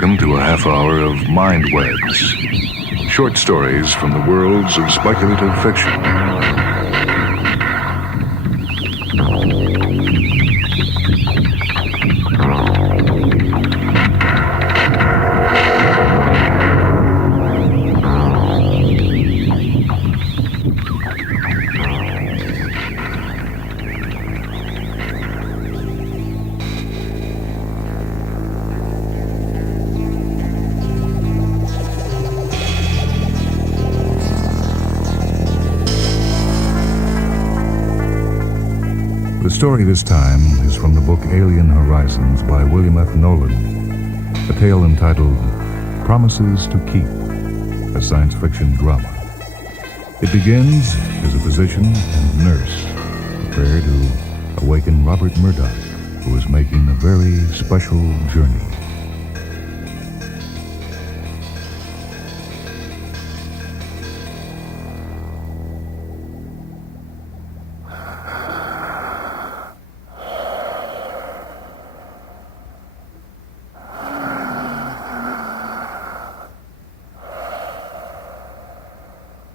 Welcome to a half hour of Mindwebs. Short stories from the worlds of speculative fiction. The story this time is from the book Alien Horizons by William F. Nolan, a tale entitled Promises to Keep, a science fiction drama. It begins as a physician and nurse prepare to awaken Robert Murdoch, who is making a very special journey.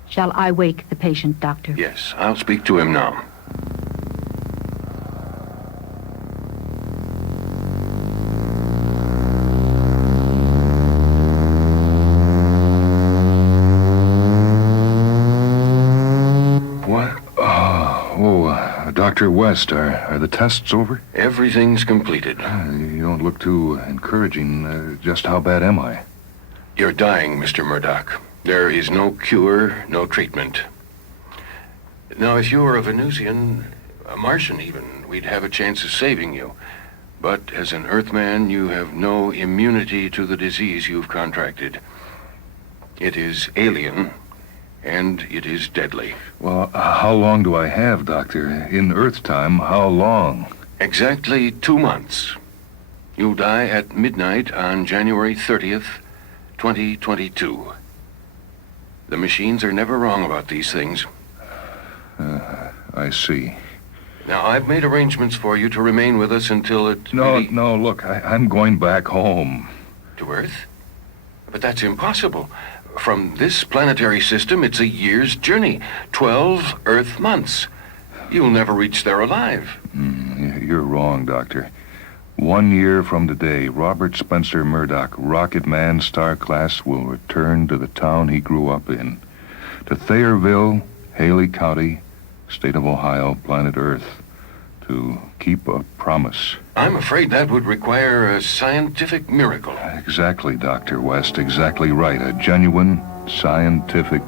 Shall I wake the patient, Doctor? Yes, I'll speak to him now. What? Dr. West, are the tests over? Everything's completed. You don't look too encouraging. Just how bad am I? You're dying, Mr. Murdoch. There is no cure, no treatment. Now, if you were a Venusian, a Martian even, we'd have a chance of saving you. But as an Earthman, you have no immunity to the disease you've contracted. It is alien, and it is deadly. Well, how long do I have, Doctor? In Earth time, how long? Exactly 2 months. You'll die at midnight on January 30th, 2022. The machines are never wrong about these things. I see. Now, I've made arrangements for you to remain with us until it... No, look, I'm going back home. To Earth? But that's impossible. From this planetary system, it's a year's journey. 12 Earth months. You'll never reach there alive. You're wrong, Doctor. 1 year from today, Robert Spencer Murdoch, Rocket Man, Star Class, will return to the town he grew up in. To Thayerville, Haley County, State of Ohio, planet Earth, to keep a promise. I'm afraid that would require a scientific miracle. Exactly, Dr. West, exactly right. A genuine scientific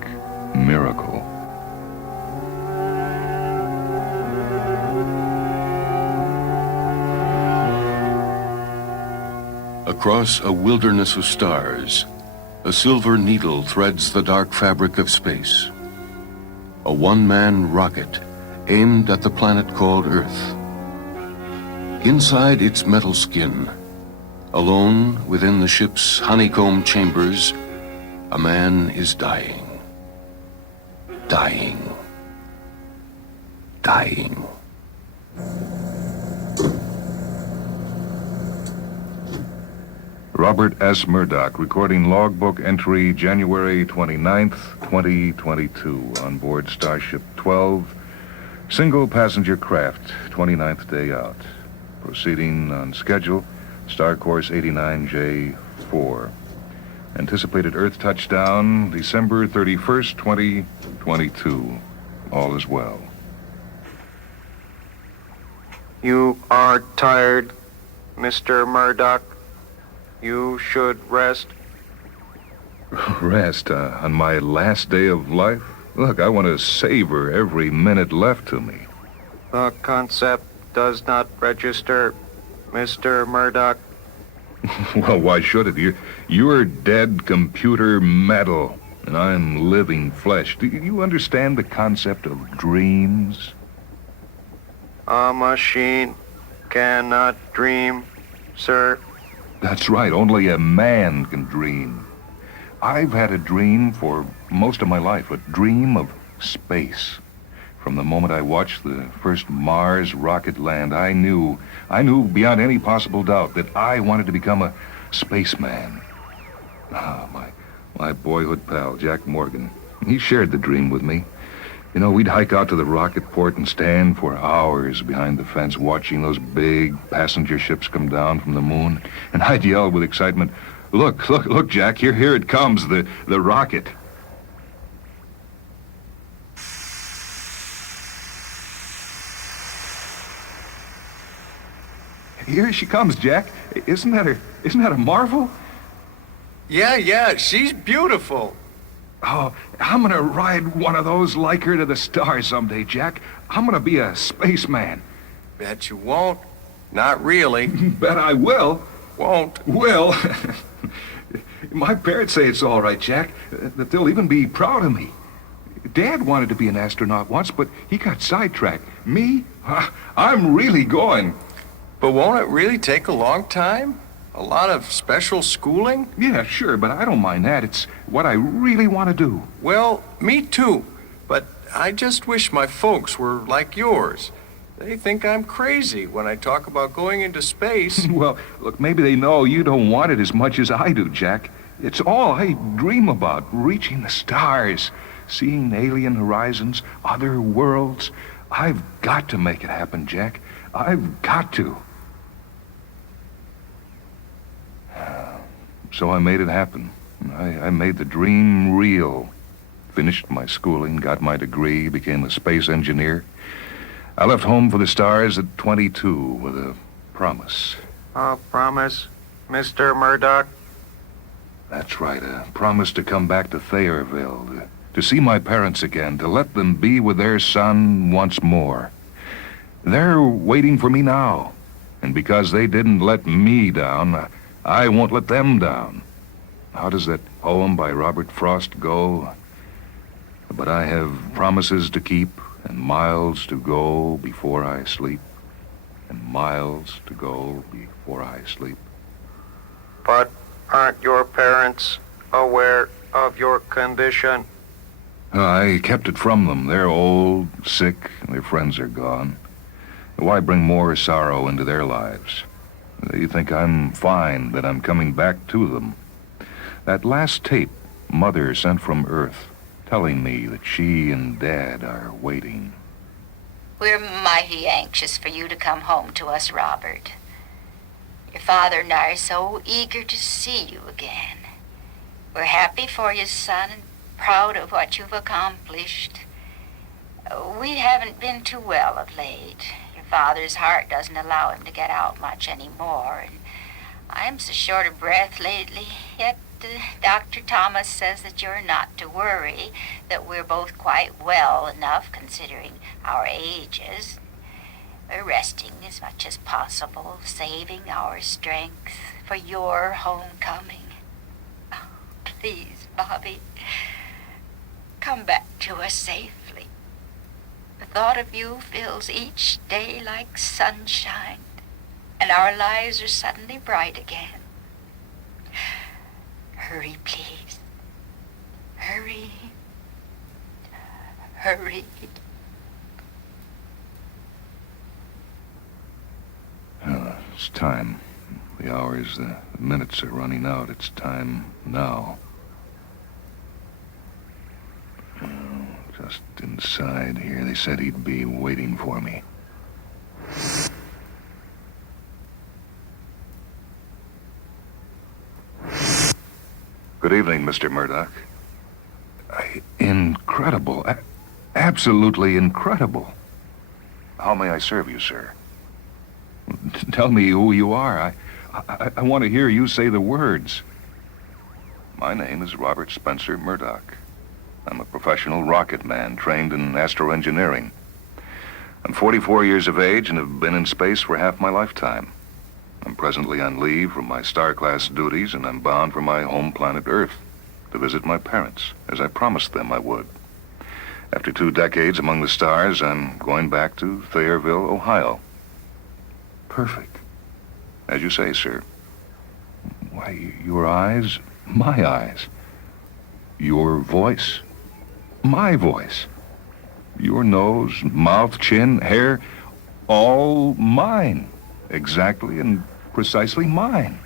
miracle. Across a wilderness of stars, a silver needle threads the dark fabric of space. A one-man rocket aimed at the planet called Earth. Inside its metal skin, alone within the ship's honeycomb chambers, a man is dying. Dying. Dying. Robert S. Murdoch, recording logbook entry January 29th, 2022, on board Starship 12, single passenger craft, 29th day out. Proceeding on schedule, Star Course 89J4. Anticipated Earth touchdown December 31st, 2022. All is well. You are tired, Mr. Murdoch. You should rest. Rest on my last day of life? Look, I want to savor every minute left to me. The concept does not register, Mr. Murdoch. Well, why should it? You're dead computer metal, and I'm living flesh. Do you understand the concept of dreams? A machine cannot dream, sir. That's right, only a man can dream. I've had a dream for most of my life, a dream of space. From the moment I watched the first Mars rocket land, I knew beyond any possible doubt that I wanted to become a spaceman. Ah, my boyhood pal, Jack Morgan. He shared the dream with me. You know, we'd hike out to the rocket port and stand for hours behind the fence watching those big passenger ships come down from the moon. And I'd yell with excitement, look, Jack, here it comes, the rocket. Here she comes, Jack. Isn't that a marvel? Yeah, she's beautiful. Oh, I'm gonna ride one of those like her to the stars someday, Jack. I'm gonna be a spaceman. Bet you won't. Not really. Bet I will. Won't. Will. My parents say it's all right, Jack. That they'll even be proud of me. Dad wanted to be an astronaut once, but he got sidetracked. Me? I'm really going. But won't it really take a long time? A lot of special schooling? Yeah, sure, but I don't mind that. It's what I really want to do. Well, me too. But I just wish my folks were like yours. They think I'm crazy when I talk about going into space. Well, look, maybe they know you don't want it as much as I do, Jack. It's all I dream about, reaching the stars, seeing alien horizons, other worlds. I've got to make it happen, Jack. I've got to. So I made it happen. I made the dream real. Finished my schooling, got my degree, became a space engineer. I left home for the stars at 22 with a promise. A promise, Mr. Murdoch? That's right, a promise to come back to Thayerville, to see my parents again, to let them be with their son once more. They're waiting for me now. And because they didn't let me down, I won't let them down. How does that poem by Robert Frost go? But I have promises to keep and miles to go before I sleep. And miles to go before I sleep. But aren't your parents aware of your condition? I kept it from them. They're old, sick, and their friends are gone. Why bring more sorrow into their lives? They think I'm fine, that I'm coming back to them. That last tape Mother sent from Earth, telling me that she and Dad are waiting. We're mighty anxious for you to come home to us, Robert. Your father and I are so eager to see you again. We're happy for you, son, and proud of what you've accomplished. We haven't been too well of late. Father's heart doesn't allow him to get out much anymore, and I'm so short of breath lately. Yet Dr. Thomas says that you're not to worry, that we're both quite well enough considering our ages. We're resting as much as possible, saving our strength for your homecoming. Oh, please, Bobby, come back to us safely. The thought of you fills each day like sunshine, and our lives are suddenly bright again. Hurry, please. Hurry. Hurry. It's time. The hours, the minutes are running out. It's time now. Just inside here, they said he'd be waiting for me. Good evening, Mr. Murdoch. Incredible. Absolutely incredible. How may I serve you, sir? Tell me who you are. I want to hear you say the words. My name is Robert Spencer Murdoch. I'm a professional rocket man trained in astroengineering. I'm 44 years of age and have been in space for half my lifetime. I'm presently on leave from my star-class duties, and I'm bound for my home planet Earth to visit my parents, as I promised them I would. After 2 decades among the stars, I'm going back to Thayerville, Ohio. Perfect. As you say, sir. Why, your eyes, my eyes. Your voice, my voice. Your nose, mouth, chin, hair, all mine. Exactly and precisely mine.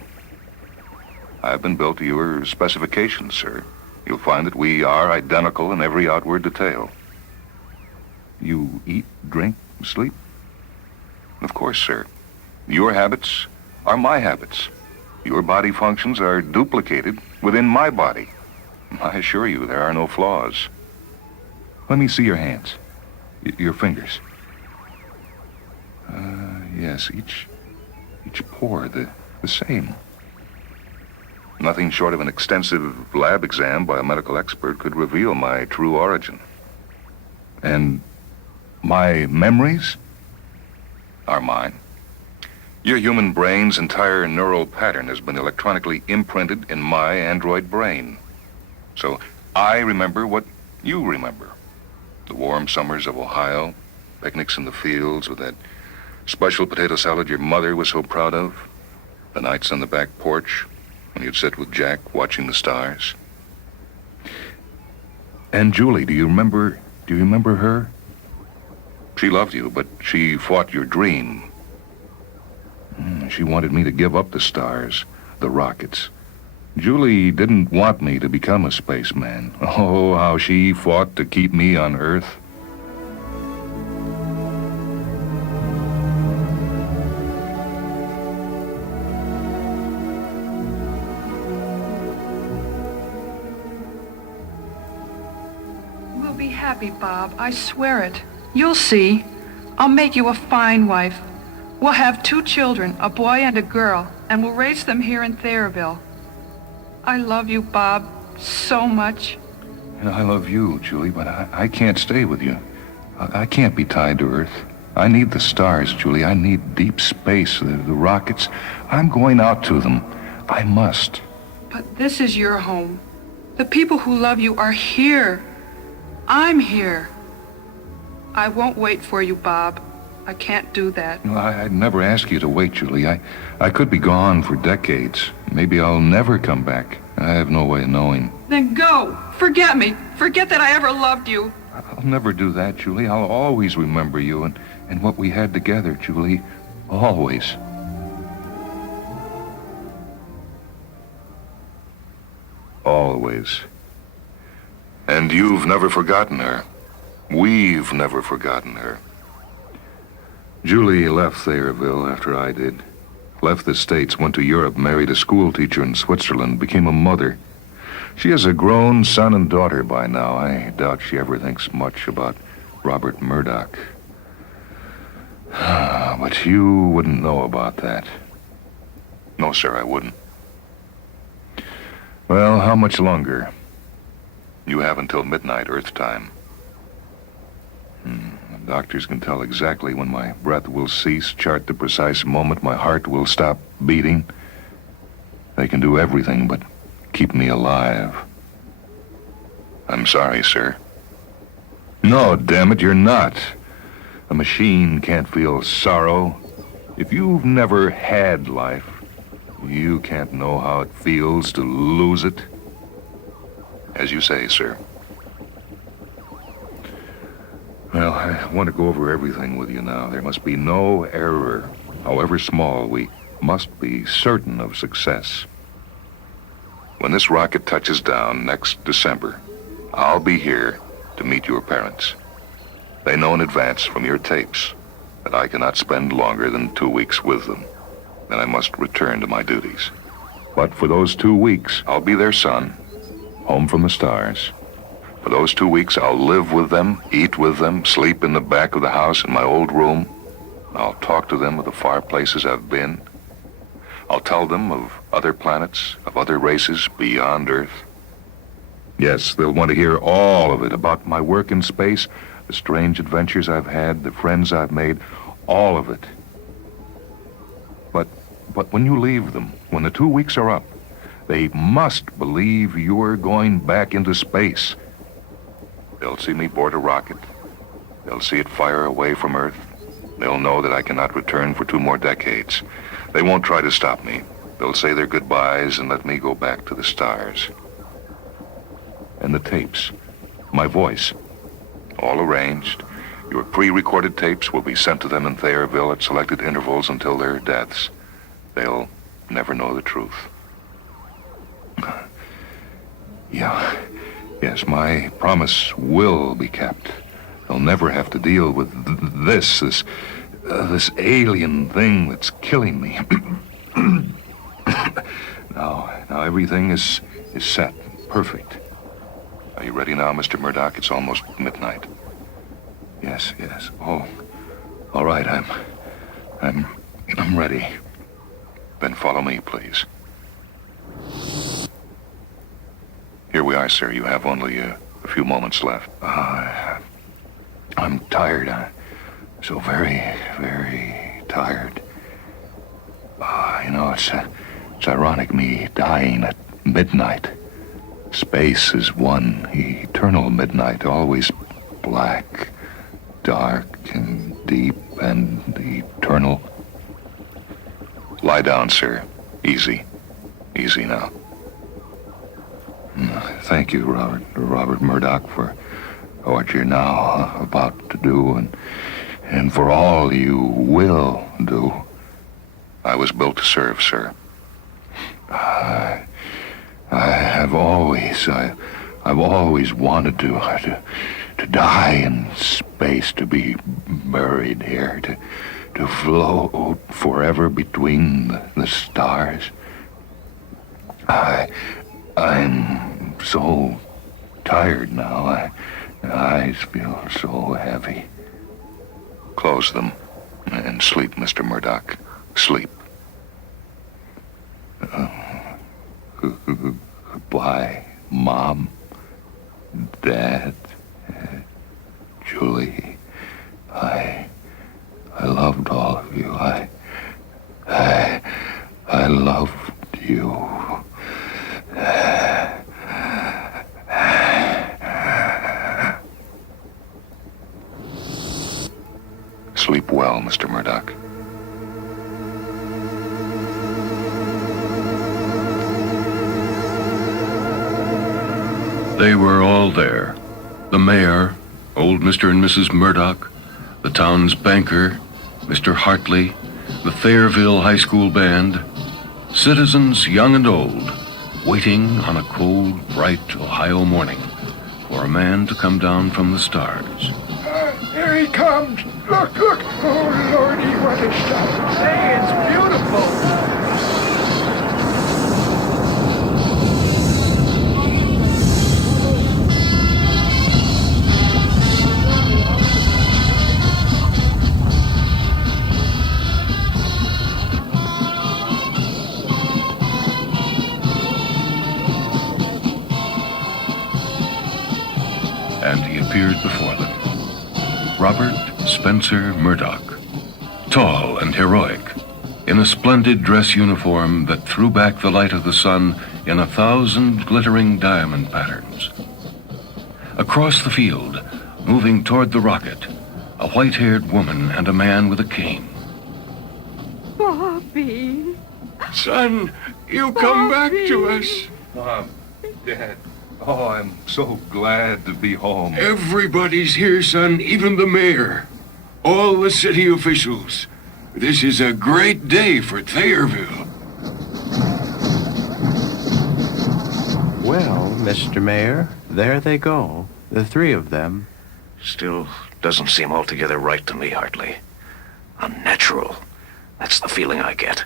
I've been built to your specifications, sir. You'll find that we are identical in every outward detail. You eat, drink, sleep? Of course, sir. Your habits are my habits. Your body functions are duplicated within my body. I assure you, there are no flaws. Let me see your hands. Your fingers. Yes, each pore, the same. Nothing short of an extensive lab exam by a medical expert could reveal my true origin. And my memories are mine. Your human brain's entire neural pattern has been electronically imprinted in my android brain. So I remember what you remember. The warm summers of Ohio, picnics in the fields with that special potato salad your mother was so proud of, the nights on the back porch when you'd sit with Jack watching the stars. And Julie, do you remember her? She loved you, but she fought your dream. She wanted me to give up the stars, the rockets. Julie didn't want me to become a spaceman. Oh, how she fought to keep me on Earth. We'll be happy, Bob. I swear it. You'll see. I'll make you a fine wife. We'll have 2 children, a boy and a girl, and we'll raise them here in Thayreville. I love you, Bob, so much. And I love you, Julie, but I can't stay with you. I can't be tied to Earth. I need the stars, Julie. I need deep space, the rockets. I'm going out to them. I must. But this is your home. The people who love you are here. I'm here. I won't wait for you, Bob. I can't do that. No, I'd never ask you to wait, Julie. I could be gone for decades. Maybe I'll never come back. I have no way of knowing. Then go. Forget me. Forget that I ever loved you. I'll never do that, Julie. I'll always remember you and what we had together, Julie. Always. Always. And you've never forgotten her. We've never forgotten her. Julie left Thayreville after I did. Left the States, went to Europe, married a school teacher in Switzerland, became a mother. She has a grown son and daughter by now. I doubt she ever thinks much about Robert Murdoch. But you wouldn't know about that. No, sir, I wouldn't. Well, how much longer? You have until midnight, Earth time. The doctors can tell exactly when my breath will cease, chart the precise moment my heart will stop beating. They can do everything but keep me alive. I'm sorry, sir. No, damn it, you're not. A machine can't feel sorrow. If you've never had life, you can't know how it feels to lose it. As you say, sir. Well, I want to go over everything with you now. There must be no error, however small. We must be certain of success. When this rocket touches down next December, I'll be here to meet your parents. They know in advance from your tapes that I cannot spend longer than 2 weeks with them. Then I must return to my duties. But for those 2 weeks, I'll be their son, home from the stars. For those 2 weeks, I'll live with them, eat with them, sleep in the back of the house in my old room. I'll talk to them of the far places I've been. I'll tell them of other planets, of other races beyond Earth. Yes, they'll want to hear all of it, about my work in space, the strange adventures I've had, the friends I've made, all of it. But when you leave them, when the 2 weeks are up, they must believe you're going back into space. They'll see me board a rocket. They'll see it fire away from Earth. They'll know that I cannot return for 2 more decades. They won't try to stop me. They'll say their goodbyes and let me go back to the stars. And the tapes, my voice, all arranged. Your pre-recorded tapes will be sent to them in Thayreville at selected intervals until their deaths. They'll never know the truth. Yeah. Yes, my promise will be kept. I'll never have to deal with this alien thing that's killing me. Now everything is set. Perfect. Are you ready now, Mr. Murdoch? It's almost midnight. Yes. Oh, all right, I'm ready. Then follow me, please. Here we are, sir. You have only a few moments left. I'm tired. I'm so very, very tired. It's ironic me dying at midnight. Space is one eternal midnight, always black, dark, and deep, and eternal. Lie down, sir. Easy. Easy now. Thank you, Robert Murdoch, for what you're now about to do, and for all you will do. I was built to serve, sir. I've always wanted to die in space, to be buried here, to float forever between the stars. I'm so tired now. My eyes feel so heavy. Close them and sleep, Mr. Murdoch. Sleep. Goodbye, Mom, Dad, Julie. I loved all of you. I loved you. Sleep well, Mr. Murdoch. They were all there. The mayor, old Mr. and Mrs. Murdoch, the town's banker, Mr. Hartley, the Thayrville High School band, citizens young and old, waiting on a cold, bright Ohio morning for a man to come down from the stars. Here he comes. Look. Oh, Lordy, what a shot. Hey, it's beautiful. And he appeared before them. Robert Spencer Murdoch, tall and heroic, in a splendid dress uniform that threw back the light of the sun in 1,000 glittering diamond patterns. Across the field, moving toward the rocket, a white-haired woman and a man with a cane. Bobby. Son, you come back to us. Mom, Dad. Oh, I'm so glad to be home. Everybody's here, son, even the mayor. All the city officials. This is a great day for Thayrville. Well, Mr. Mayor, there they go, the three of them. Still doesn't seem altogether right to me, Hartley. Unnatural. That's the feeling I get.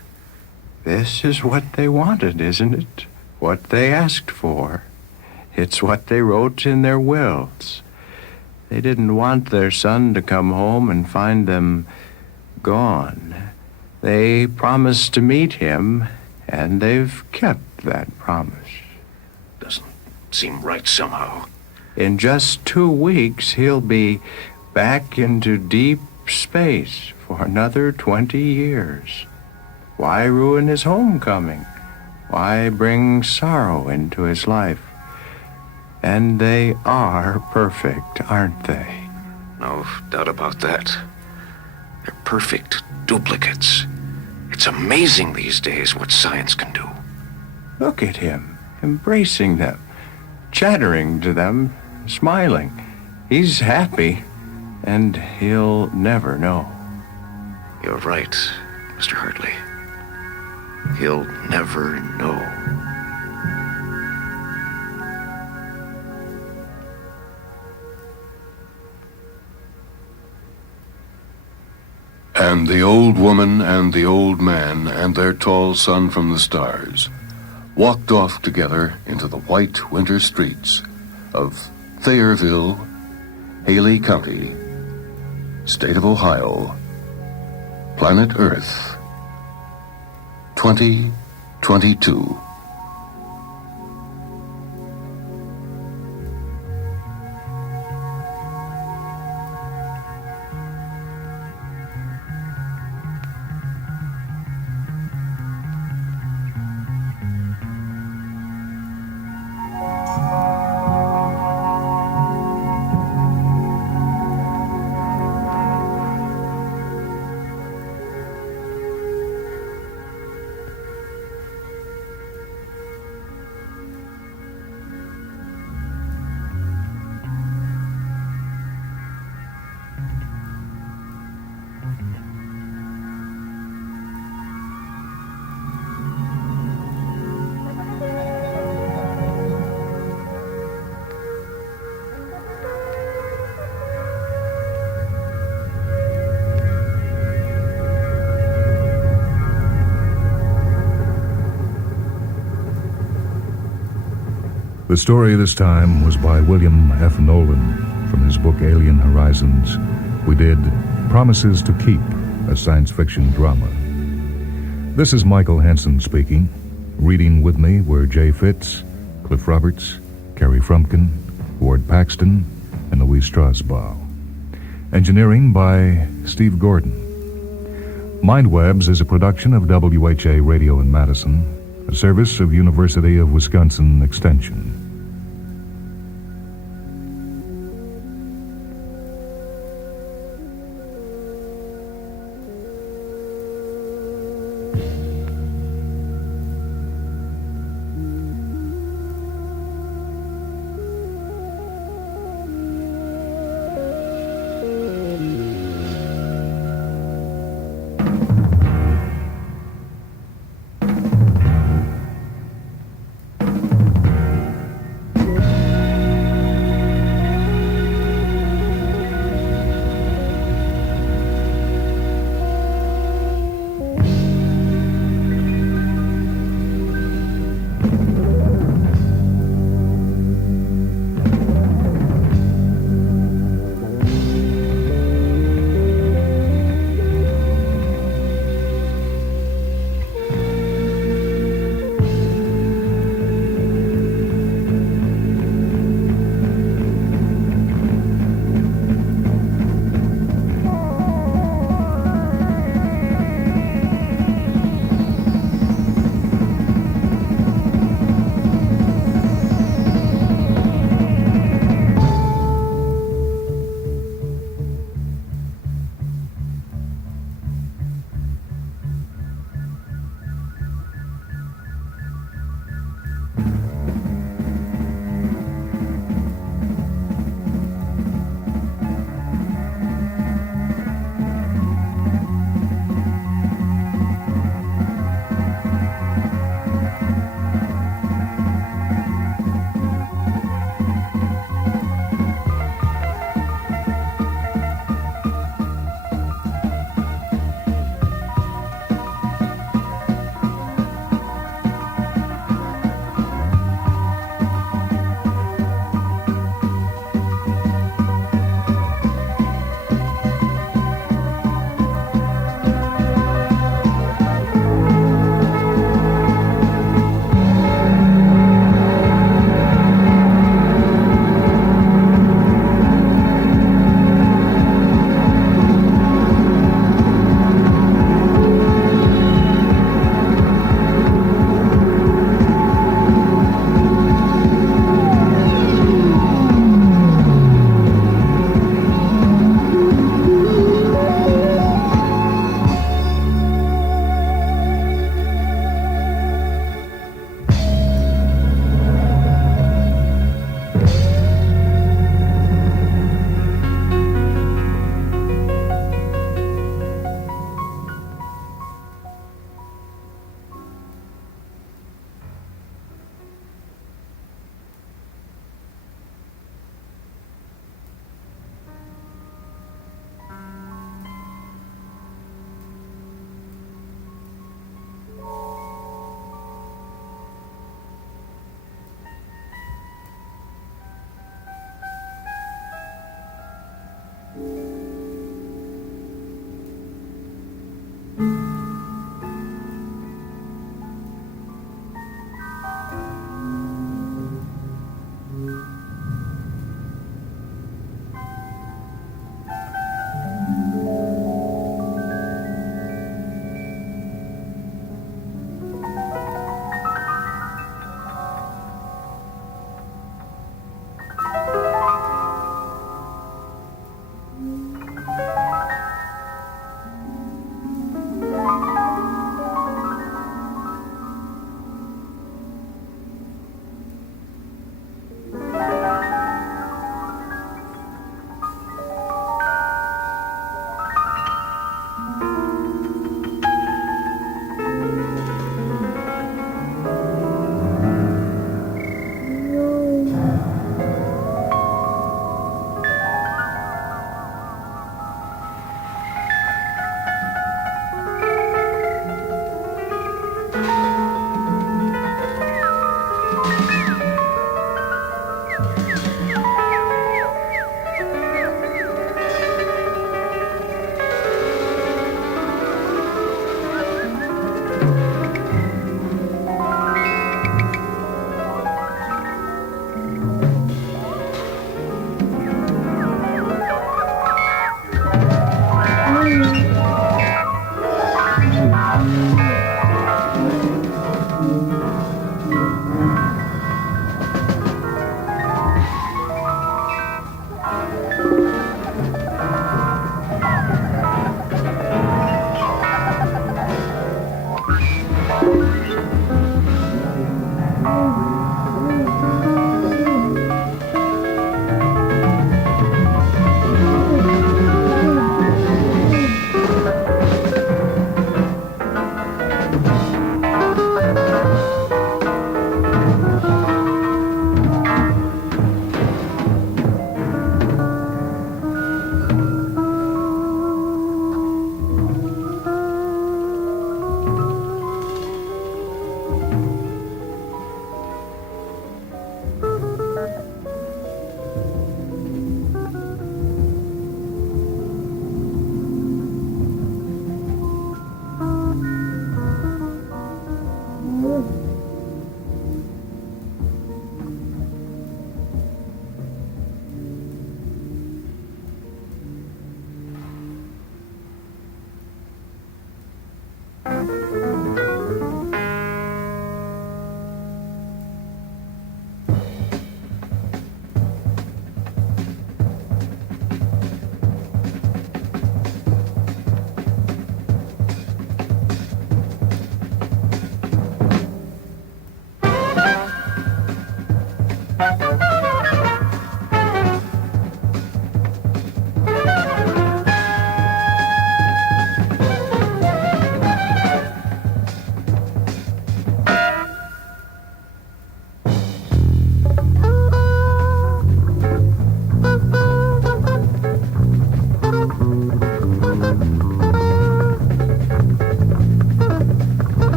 This is what they wanted, isn't it? What they asked for. It's what they wrote in their wills. They didn't want their son to come home and find them gone. They promised to meet him, and they've kept that promise. Doesn't seem right somehow. In just 2 weeks, he'll be back into deep space for another 20 years. Why ruin his homecoming? Why bring sorrow into his life? And they are perfect, aren't they? No doubt about that. They're perfect duplicates. It's amazing these days what science can do. Look at him, embracing them, chattering to them, smiling. He's happy, and he'll never know. You're right, Mr. Hartley. He'll never know. And the old woman and the old man and their tall son from the stars walked off together into the white winter streets of Thayerville, Haley County, State of Ohio, Planet Earth, 2022. The story this time was by William F. Nolan from his book Alien Horizons. We did Promises to Keep, a science fiction drama. This is Michael Hanson speaking. Reading with me were Jay Fitz, Cliff Roberts, Carrie Frumpkin, Ward Paxton, and Louise Strasbaugh. Engineering by Steve Gordon. Mindwebs is a production of WHA Radio in Madison, a service of University of Wisconsin Extension.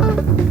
Thank you.